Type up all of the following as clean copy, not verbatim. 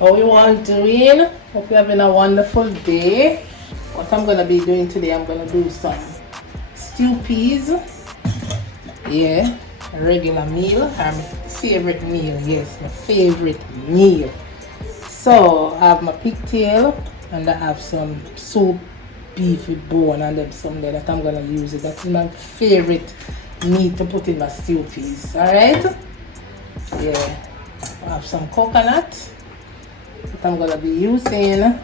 How you all doing? Hope you're having a wonderful day. What I'm gonna be doing today, I'm gonna do some stew peas. Yeah, a regular meal. My favorite meal. Yes, my favorite meal. So I have my pigtail and I have some soup beef with bone and then some there that I'm gonna use it. That's my favorite meat to put in my stew peas. Alright? Yeah. I have some coconut that I'm gonna be using.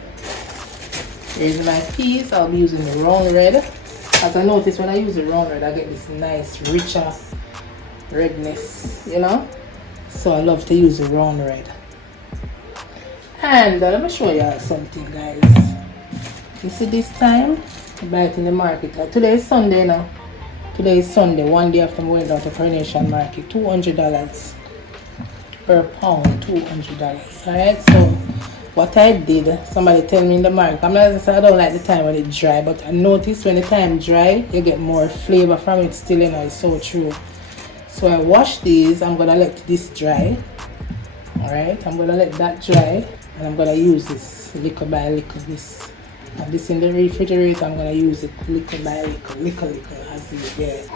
Here's my peas. I'll be using the round red. As I notice when I use the round red, I get this nice richer redness, you know. So I love to use the round red. And let me show you something, guys. You see this time I buy it in the market. Today is Sunday now. Today is Sunday, one day after I went out to Coronation Market. $200 per pound, $200. Alright, so what I did, somebody tell me in the market, I'm not saying I don't like the time when it's dry, but I notice when the time dry, you get more flavor from it still, you know, it's so true. So I wash these, I'm gonna let this dry. Alright, I'm gonna let that dry, and I'm gonna use this little by little. And this in the refrigerator, I'm gonna use it little by little, as you get.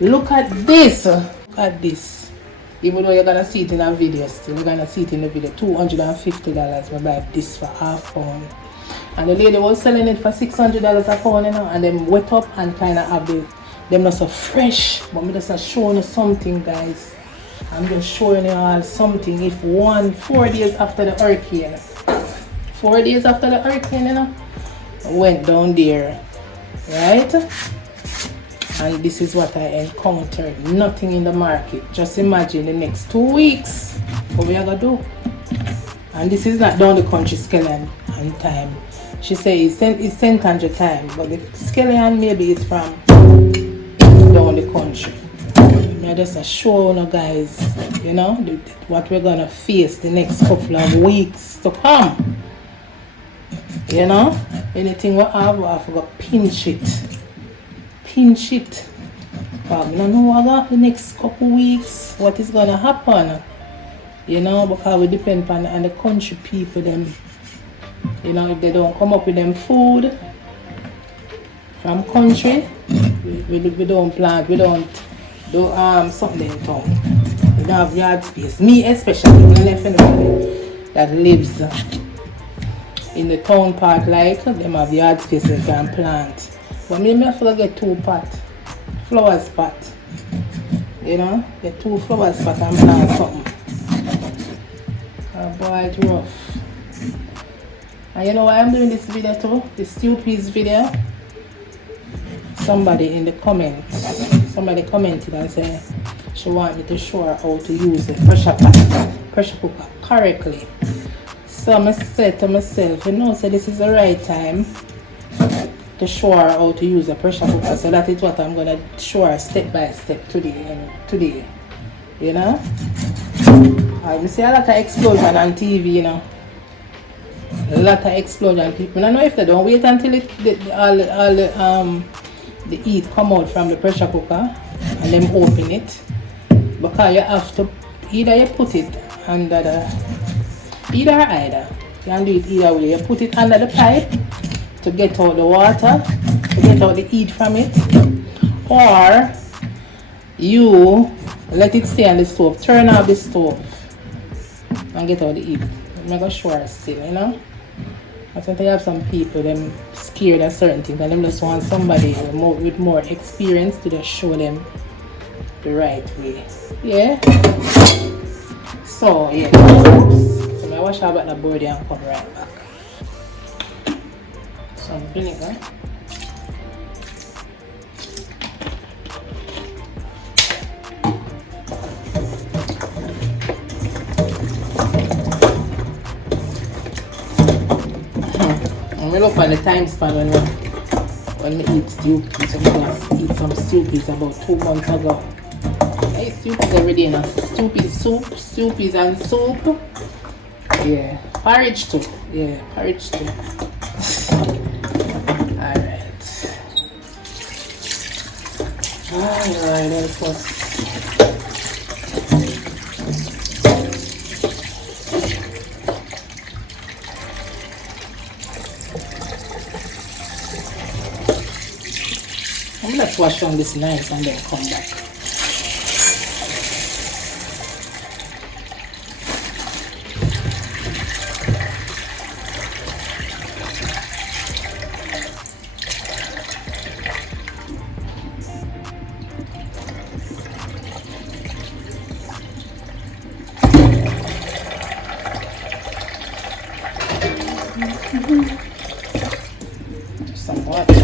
Look at this! Look at this. Even though you're gonna see it in a video still, you're gonna see it in the video. $250. I buy this for half pound. And the lady was selling it for $600 a pound, you know, and them wet up and kinda have them not so fresh. But me just showing you something, guys. I'm just showing you all something. If 4 days after the hurricane, 4 days after the hurricane, you know, I went down there, right? And this is what I encountered. Nothing in the market. Just imagine the next 2 weeks. What we are gonna do? And this is not down the country scallion and time. She says it's St. Andrew time, but the scallion maybe is from down the country. I just show you guys, you know, what we're gonna face the next couple of weeks to come. You know, anything we have to pinch it. Pinch it. But I don't know about the next couple weeks what is gonna happen. You know, because we depend on the country people them. You know, if they don't come up with them food from country, we don't plant, we don't do something in town. We don't have yard space. Me especially, when I left anybody that lives in the town part, like them have yard space they can plant. But me have to get 2 flower spot. You know, get 2 flower spot and plant something. Oh boy, it's rough. And you know why I'm doing this video too? The stew peas video. Somebody in the comments, somebody commented and said she want me to show her how to use the pressure cooker correctly. So I said to myself, you know, so this is the right time to show her how to use a pressure cooker. So that is what I'm gonna show her step by step today. You know? I see a lot of explosion on TV, you know. A lot of explosion. People I don't know if they don't wait until the heat come out from the pressure cooker and then open it. Because you have to either you put it under the either. You can do it either way. You put it under the pipe to get out the water, to get out the heat from it, or you let it stay on the stove, turn off the stove and get out the heat. I'm not sure still, you know. I think I have some people them scared of certain things and them just want somebody with more experience to just show them the right way. Yeah. So yeah. So I wash out the body and come right back. Some vinegar. I look on the time span when we eat stew peas. I'm going to eat some stew peas about 2 months ago. I eat stew peas every day now. Stew peas soup, stew peas and soup. Yeah, porridge too. Yeah, porridge too. Alright. Alright, that was. Let's wash on this nice and then come back. Some water.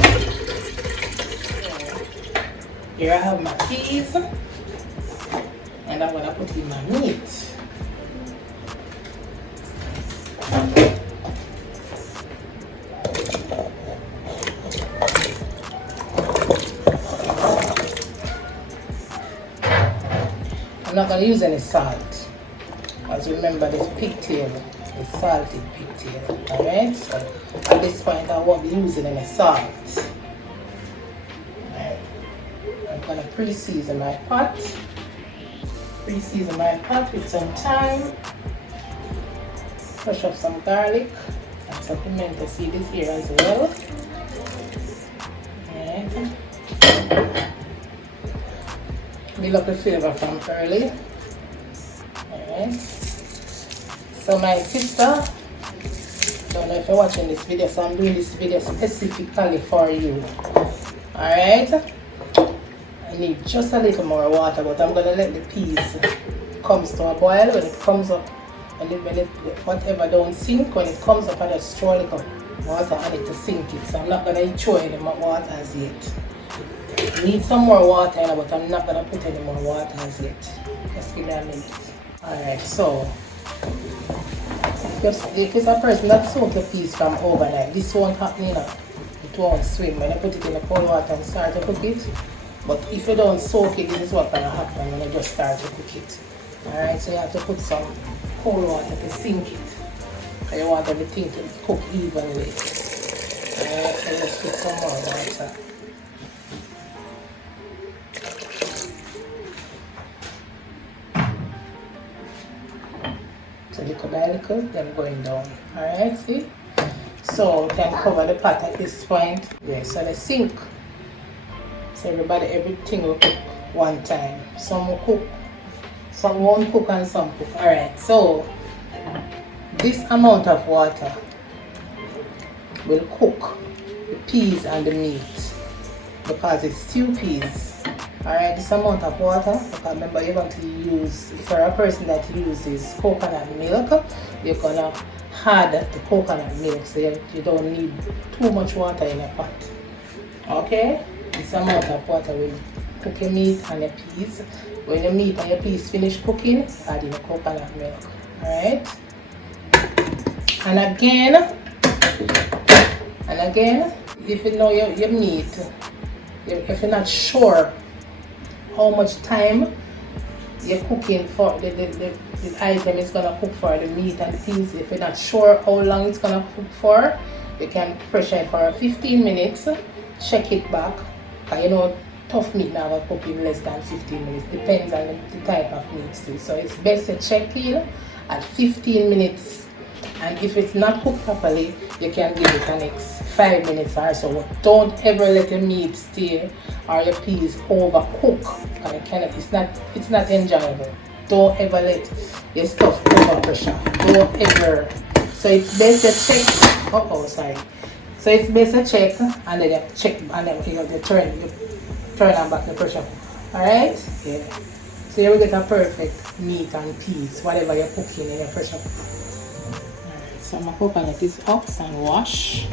Here I have my peas, and I'm gonna put in my meat. I'm not gonna use any salt, as remember this pigtail is salted pigtail. Alright, so at this point I won't be using any salt. I'm gonna pre-season my pot. Pre-season my pot with some thyme. Crush up some garlic and some pimento seeds here as well. Alright. Build up the flavor from early. Alright. So my sister, don't know if you're watching this video, so I'm doing this video specifically for you. Alright. I need just a little more water, but I'm gonna let the peas comes to a boil. When it comes up, and when it whatever don't sink, when it comes up, I just throw a little water on it to sink it. So I'm not gonna throw any more water as yet. I need some more water, but I'm not gonna put any more water as yet. Just give me a minute. Alright, so if it's a person that soaks the peas from overnight, this won't happen, it won't swim. When I put it in the cold water and start to cook it. But if you don't soak it, this is what's gonna happen when you just start to cook it. Alright, so you have to put some cold water to sink it. And you want everything to cook evenly. Alright, so let's put some more water. So little by little, then going down. Alright, see? So we can cover the pot at this point. Yeah, so the sink. So everything will cook one time. Some will cook, some won't cook, and some cook. Alright, so this amount of water will cook the peas and the meat because it's stew peas. Alright, this amount of water, because remember you're going to use, if you're a person that uses coconut milk, you're going to add the coconut milk, so you don't need too much water in a pot. Okay? This amount of water will cook your meat and your peas. When your meat and your peas finish cooking, add in the coconut milk. Alright? And again, if you know your meat, if you're not sure how much time you're cooking for the item is gonna cook for the meat and the peas, if you're not sure how long it's gonna cook for, you can pressure it for 15 minutes, check it back. Tough meat now will cook in less than 15 minutes. Depends on the type of meat still. So it's best to check in at 15 minutes. And if it's not cooked properly, you can give it the next 5 minutes or so. Don't ever let the meat stay or your peas overcook. It's not enjoyable. Don't ever let your stuff over pressure. Don't ever. So it's best to check. So it's best to check and then you check and then you turn on back the pressure. Alright? Yeah. So you will get a perfect meat and peas, whatever you're cooking in your pressure cooker. Alright, so my coconut is up and wash.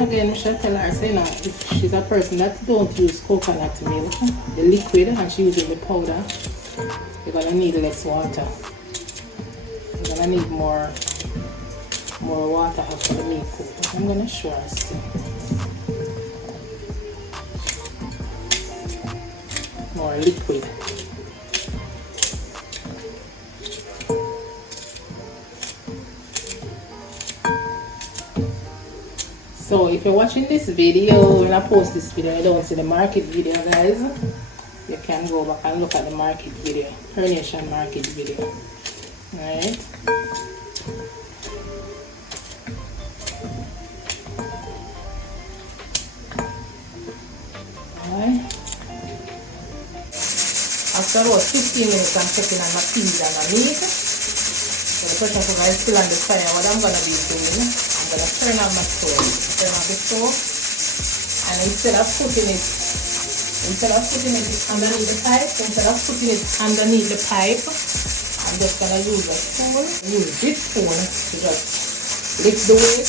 Again, we should tell her, if she's a person that don't use coconut milk, the liquid, and she uses the powder, you're gonna need less water. You're gonna need more water after the meat cook. But I'm gonna show her still. More liquid. So if you're watching this video, when I post this video, I don't see the market video, guys. you can go back and look at the market video, coronation market video. Alright. After about 15 minutes I'm putting on my peas underneath. So the pressure cooker is still on the fire. What I'm gonna be doing, I'm gonna turn on my stove. Turn on the stove, and instead of putting it underneath the pipe, I'm just gonna use a spoon. Use this spoon to just lift the weight.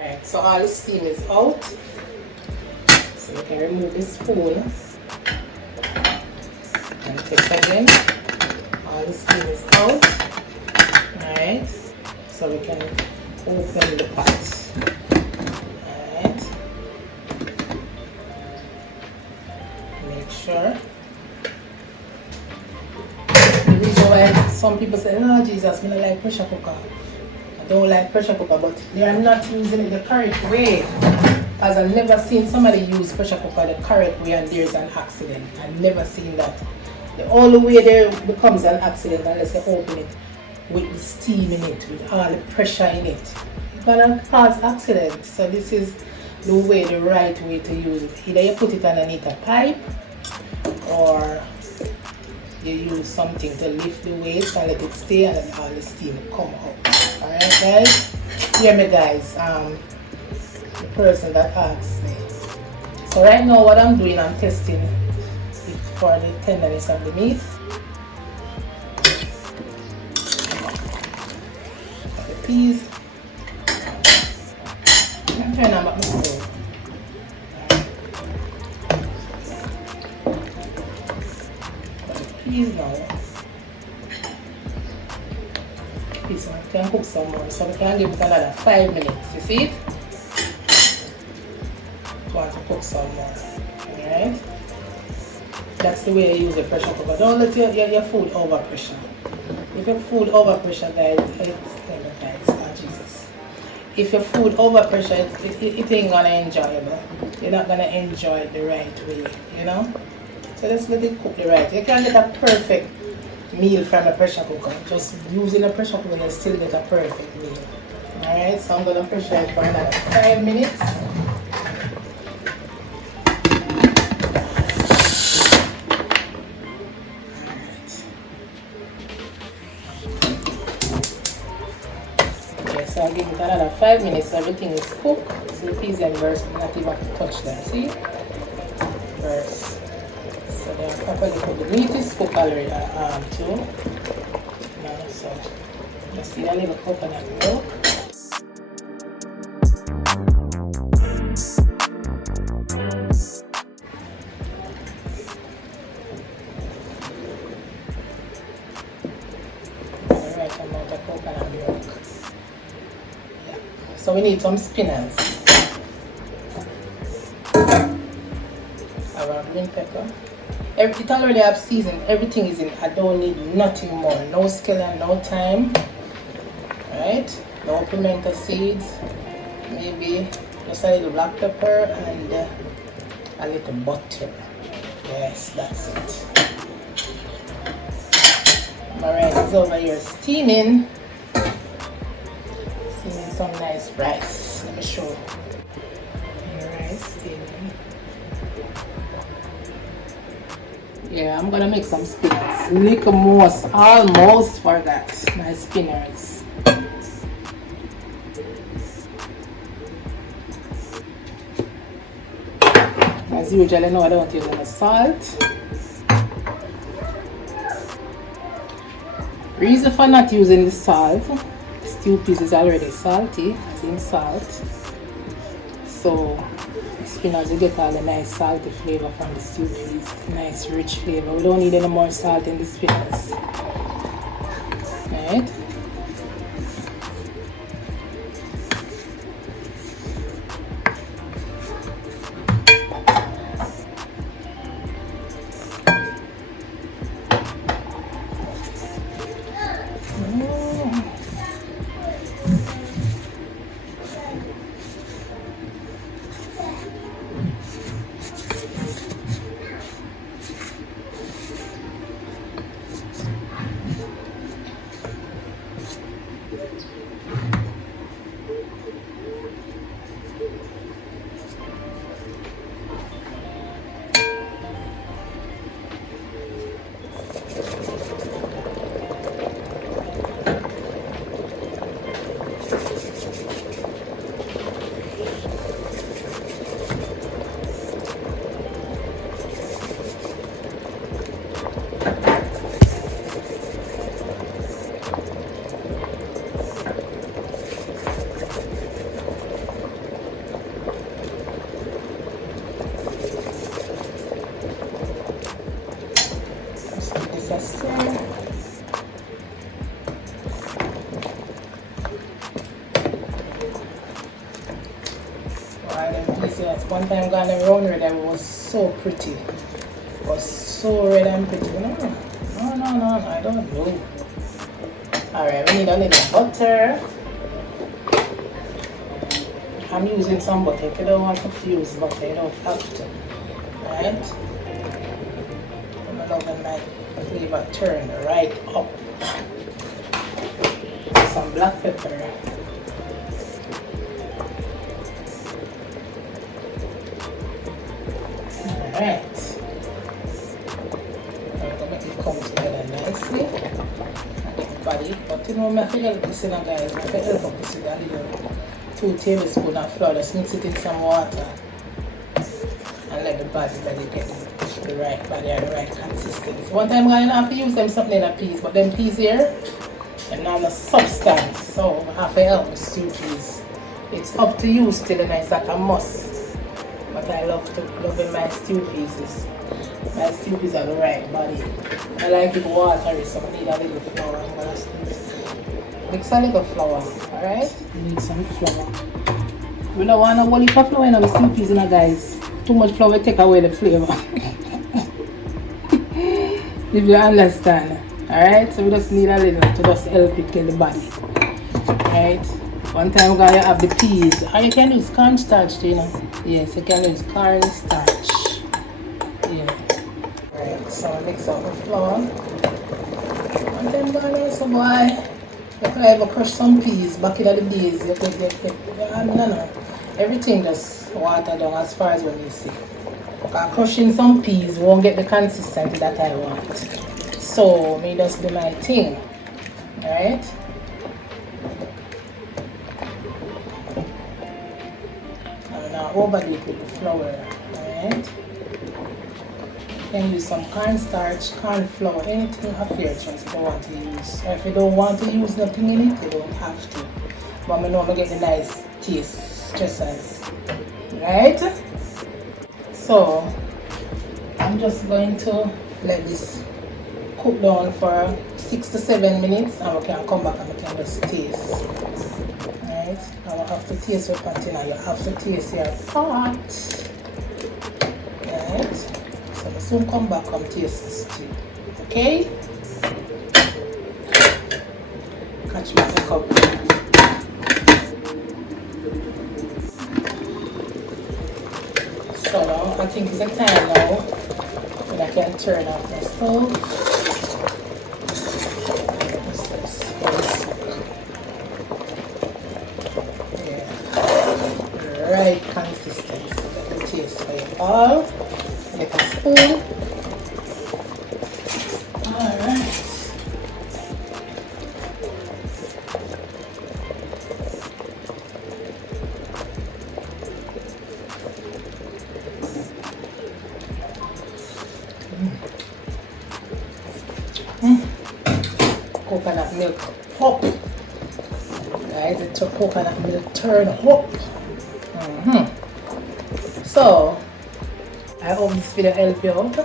Alright, so all the steam is out. So you can remove the spoon and take again. All the steam is out. Alright, so we can open the pot. Alright, make sure. The reason why some people say, oh Jesus, I don't like pressure cooker. I don't like pressure cooker, but they are not using it the correct way. As I've never seen somebody use pressure cooker the correct way and there's an accident. I've never seen that. The only way there becomes an accident unless they open it with the steam in it, with all the pressure in it. It's gonna cause accidents. So this is the way, the right way to use it. Either you put it underneath a pipe or you use something to lift the weight and let it stay and let all the steam come out. Alright guys? Hear me guys, the person that asked me. So right now what I'm doing, I'm testing it for the tenderness of the meat. The peas. I'm turning on my stove. Peas now. Peas now. We can cook some more, so we can give it another 5 minutes. You see it? Want to cook some more. Alright? That's the way you use the pressure cooker. Don't let your food over pressure. If your food over pressure, guys, Jesus. If your food over pressure, it ain't gonna enjoyable. You're not gonna enjoy it the right way, you know? So let's let it cook the right. You can get a perfect meal from a pressure cooker. Just using a pressure cooker, you still get a perfect meal. Alright, so I'm gonna pressure it for another 5 minutes. So I'll give it another 5 minutes so everything is cooked. So the peas and verse not even touch that. See? Verse. So then properly cook. The meat is cooked already too. Now, so just need a little coconut milk. The right amount of coconut milk. So we need some spinners. Our green pepper. It already have seasoned. Everything is in. I don't need nothing more. No scallion, no thyme. Right? No pimento seeds. Maybe just a little black pepper and a little butter. Yes, that's it. My rice is over here steaming. Some nice rice. Let me show you. Rice steaming. Yeah, I'm gonna make some spinners. Little most, almost forgot my spinners. As usual, I know I don't use any salt. Reason for not using the salt. Stew peas is already salty, as in salt. So spinach, you get all the nice salty flavor from the stew peas. Nice rich flavor. We don't need any more salt in the spinach. Right? guys, yes. One time gone around red, it was so pretty. It was so red and pretty. No, I don't know. Alright, we need a little butter. I'm using some butter. If you don't want to use butter, you don't have to. Right? I'm loving my flavor turn right up. Some black pepper. Alright. I'm gonna make it come together nicely. Body, but you know, I feel help this in guys. I feel help this in a little 2 tablespoons of flour. Just mix it in some water and let the body get the right body and the right consistency. One time I'm gonna have to use them something in a peas, but them peas here and now the substance, so I have to help with stew peas. It's up to you still, and it's like a must. But I love in my stew peas. My stew peas are the right body. I like it watery, so I need a little flour. I'm gonna mix a little flour, alright? You need some flour. We don't want a whole heap of flour in the stew peas, you know, guys. Too much flour take away the flavor. If you understand. Alright, so we just need a little to just help it get the body. Alright? One time we're gonna have the peas. Or you can use cornstarch, you know. Yes, you can use cornstarch. Yeah. Alright, so mix up the flour. And then gonna also buy, you can ever crush some peas back in the days. You can no. Everything just water down as far as when you see. Crushing some peas won't get the consistency that I want. So me just do my thing. Alright? I'm now overdo it with the flour. Alright? You can use some cornstarch, corn flour, anything of your choice if you want to use. Or if you don't want to use nothing in it, you don't have to. But I know I'm get the nice taste, just as. Right? So I'm just going to let this cook down for 6 to 7 minutes, and we can come back and we can just taste. Right? And we have to taste your pot, you have to taste your pot. Right? So we'll soon come back and taste this stew. Okay? Catch me in the cup. So now I think it's the time now when I can turn off the stove. Right consistency. Let me taste for you all. Like a spoon. Alright. Coconut milk hop. Guys, it's a coconut milk turn hop. So I hope this video help you out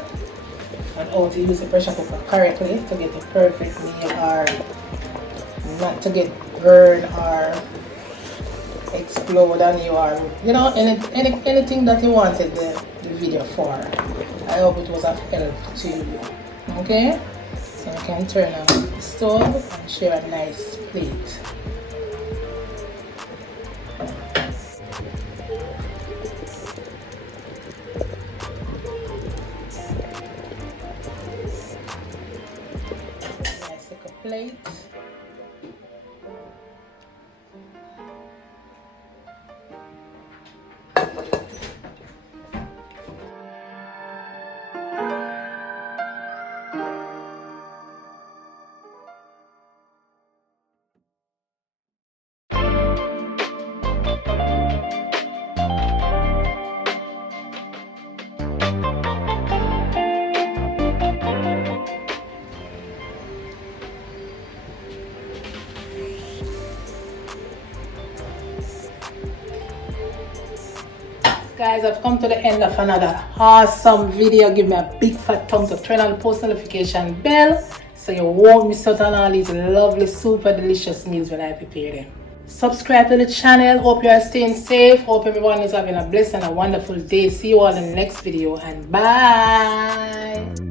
and how to use the pressure cooker correctly to get the perfect meal, or not to get burned or explode on you, or you know, anything that you wanted the video for. I hope it was of help to you. Okay, so you can turn on the stove and share a nice plate. Plate. Guys, I've come to the end of another awesome video. Give me a big fat thumbs up, turn on the post notification bell so you won't miss out on all these lovely, super delicious meals when I prepare them. Subscribe to the channel. Hope you are staying safe. Hope everyone is having a blessed and a wonderful day. See you all in the next video, and bye.